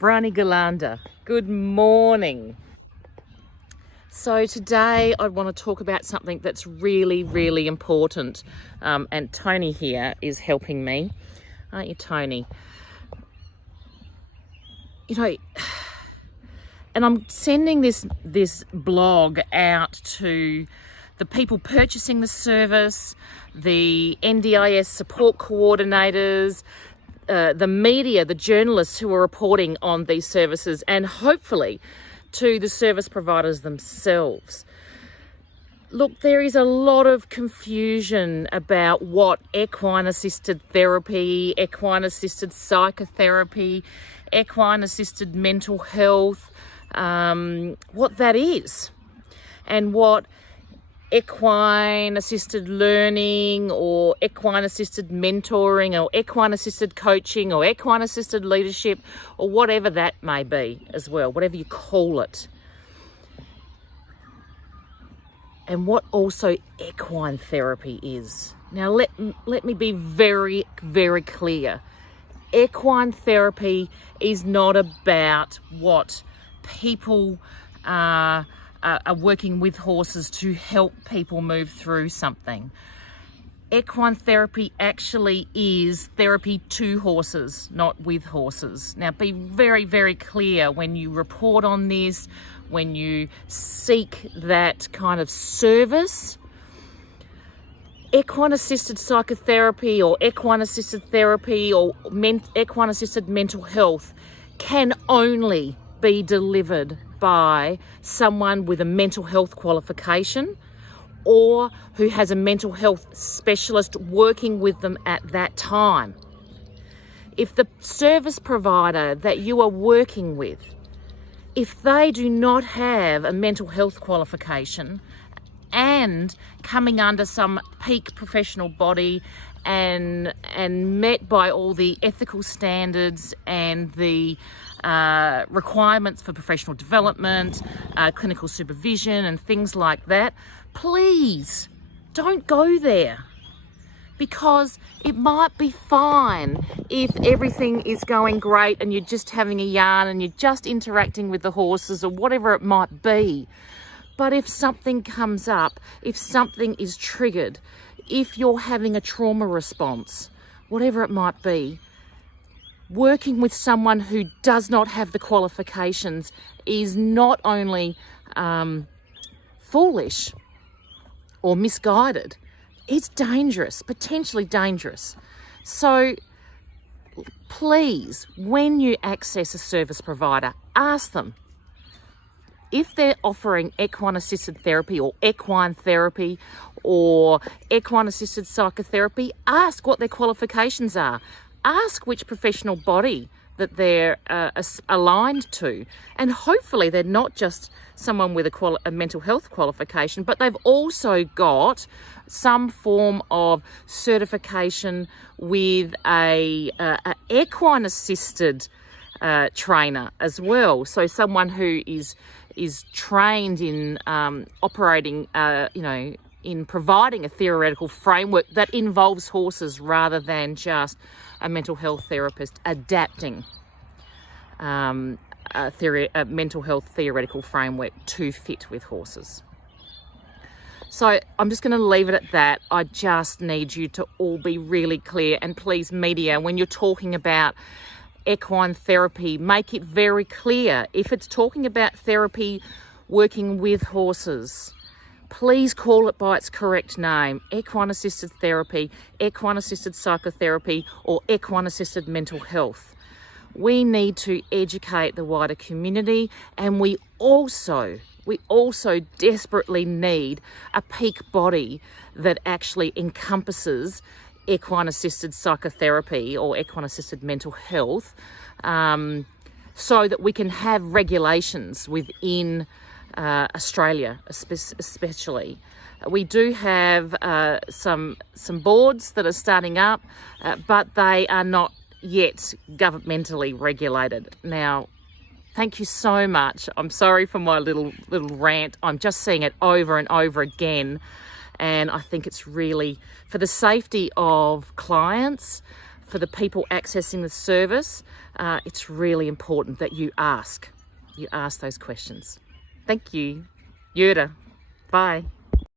Brani Galanda, good morning. So today I want to talk about something that's really, really important. And Tony here is helping me. Aren't you, Tony? You know, and I'm sending this blog out to the people purchasing the service, the NDIS support coordinators, the media, the journalists who are reporting on these services, and hopefully to the service providers themselves. Look, there is a lot of confusion about what equine-assisted therapy, equine-assisted psychotherapy, equine-assisted mental health, what that is, and what equine-assisted learning or equine-assisted mentoring or equine-assisted coaching or equine-assisted leadership or whatever that may be as well, whatever you call it. And what also equine therapy is. Now let me be very, very clear. Equine therapy is not about what people are working with horses to help people move through something. Equine therapy actually is therapy to horses, not with horses. Now be very, very clear when you report on this, when you seek that kind of service. Equine-assisted psychotherapy or equine-assisted therapy or equine-assisted mental health can only be delivered by someone with a mental health qualification or who has a mental health specialist working with them at that time. If the service provider that you are working with, if they do not have a mental health qualification and coming under some peak professional body and met by all the ethical standards and the requirements for professional development, clinical supervision and things like that, please don't go there, because it might be fine if everything is going great and you're just having a yarn and you're just interacting with the horses or whatever it might be. But if something comes up, if something is triggered, if you're having a trauma response, whatever it might be, working with someone who does not have the qualifications is not only foolish or misguided, it's dangerous, potentially dangerous. So please, when you access a service provider, ask them if they're offering equine-assisted therapy or equine therapy or equine-assisted psychotherapy. Ask what their qualifications are. Ask which professional body that they're aligned to. And hopefully they're not just someone with a mental health qualification, but they've also got some form of certification with a equine-assisted trainer as well. So someone who is trained in operating, in providing a theoretical framework that involves horses rather than just a mental health therapist adapting a mental health theoretical framework to fit with horses. So I'm just going to leave it at that. I just need you to all be really clear, and please, media, when you're talking about equine therapy, make it very clear. If it's talking about therapy working with horses, please call it by its correct name: equine-assisted therapy, equine-assisted psychotherapy, or equine-assisted mental health. We need to educate the wider community, and we also desperately need a peak body that actually encompasses equine-assisted psychotherapy or equine-assisted mental health, so that we can have regulations within Australia especially. We do have some boards that are starting up, but they are not yet governmentally regulated. Now, thank you so much. I'm sorry for my little rant. I'm just seeing it over and over again, and I think it's really for the safety of clients, for the people accessing the service, it's really important that you ask those questions. Thank you. Warida. Bye.